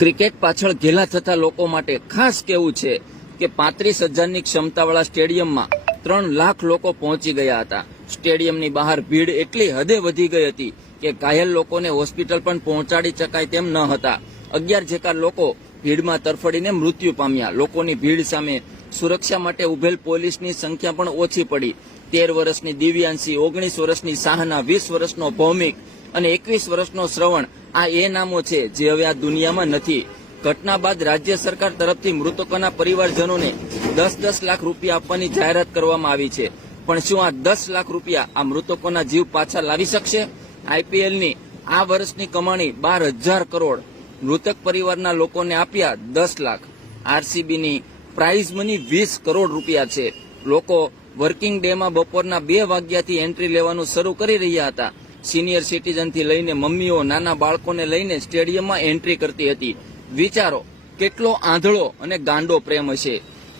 Cricket પાછળ ઘેલા થતા લોકો માટે ખાસ કહેવું છે કે 35,000ની ક્ષમતાવાળા સ્ટેડિયમમાં 3 લાખ લોકો પહોંચી ગયા હતા. સ્ટેડિયમની બહાર ભીડ એટલી હદે વધી ગઈ હતી કે ઘાયલ લોકોને હોસ્પિટલ પણ પહોંચાડી શકાય તેમ ન હતા. 11 જેટલા લોકો ભીડમાં તરફડીને મૃત્યુ પામ્યા. લોકોની ભીડ સામે સુરક્ષા માટે ઉભેલ પોલીસની સંખ્યા પણ ઓછી પડી. 13 વર્ષની દિવ્યાંશી, 19 વર્ષની શાહના, 20 વર્ષનો ભૌમિક અને 21 વર્ષનો શ્રવણ આ એ નામો છે જે હવે આ દુનિયામાં નથી. ઘટના બાદ રાજ્ય સરકાર તરફથી મૃતકોના પરિવારજનોને 10-10 લાખ રૂપિયા આપવાની જાહેરાત કરવામાં આવી છે. પણ શું આ 10 લાખ રૂપિયા આ મૃતકોના જીવ પાછા લાવી શકશે? આઈપીએલની આ વર્ષની કમાણી 12,000 કરોડ, મૃતક પરિવારના લોકોને આપ્યા 10 લાખ. આરસીબીની પ્રાઇઝ મની 20 કરોડ રૂપિયા છે. લોકો વર્કિંગ ડેમાં બપોરના 2 વાગ્યાથી એન્ટ્રી લેવાનું શરૂ કરી રહ્યા હતા. સિનિયર સિટીઝનથી લઈને મમ્મીઓ નાના બાળકોને લઈને સ્ટેડિયમમાં એન્ટ્રી કરતી હતી. વિચારો કેટલો આંધળો અને ગાંડો પ્રેમ હશે.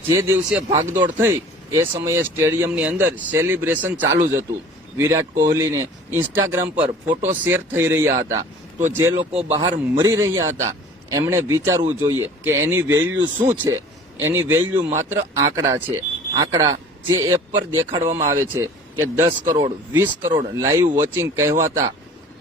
જે દિવસે ભાગદોડ થઈ એ સમયે સ્ટેડિયમની અંદર સેલિબ્રેશન ચાલુ જ હતું. વિરાટ કોહલીને ઇન્સ્ટાગ્રામ પર ફોટો શેર થઈ રહ્યા હતા. તો જે લોકો બહાર મરી રહ્યા હતા એમણે વિચારવું જોઈએ કે એની વેલ્યુ શું છે. એની વેલ્યુ માત્ર આંકડા છે. આંકડા જે એપ પર દેખાડવામાં આવે છે કે 10 કરોડ 20 કરોડ લાઈવ વોચિંગ કહેવાતા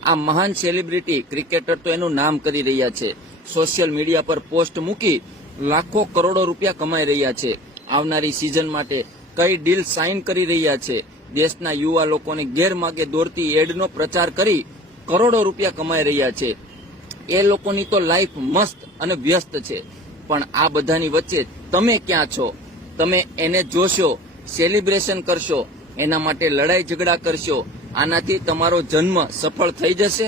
આ મહાન સેલિબ્રિટી ક્રિકેટર તો એનું નામ કરી રહ્યા છે. સોશિયલ મીડિયા પર પોસ્ટ મૂકી લાખો કરોડો રૂપિયા કમાઈ રહ્યા છે. આવનારી સિઝન માટે કઈ ડીલ સાઇન કરી રહ્યા છે. દેશના યુવા લોકોને ગેરમાર્ગે દોરતી એડનો પ્રચાર કરી કરોડો રૂપિયા કમાઈ રહ્યા છે. એ લોકોની તો લાઈફ મસ્ત અને વ્યસ્ત છે. પણ આ બધાની વચ્ચે તમે ક્યાં છો? તમે એને જોશો, સેલિબ્રેશન કરશો, એના માટે લડાઈ ઝઘડા કરશો. આનાથી તમારો જન્મ સફળ થઈ જશે?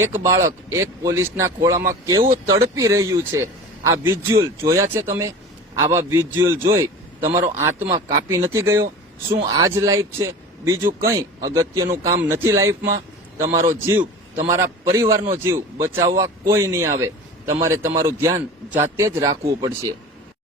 એક બાળક એક પોલીસના ખોળામાં કેવું તડપી રહ્યું છે. આ વિઝ્યુઅલ જોયા છે તમે? આવા વિઝ્યુઅલ જોઈ તમારો આત્મા કાપી નથી ગયો? શું આ જ લાઈફ છે? બીજું કંઈ અગત્યનું કામ નથી લાઈફમાં? તમારો જીવ, તમારા પરિવારનો જીવ બચાવવા કોઈ નહીં આવે. તમારે તમારું ધ્યાન જાતે જ રાખવું પડશે.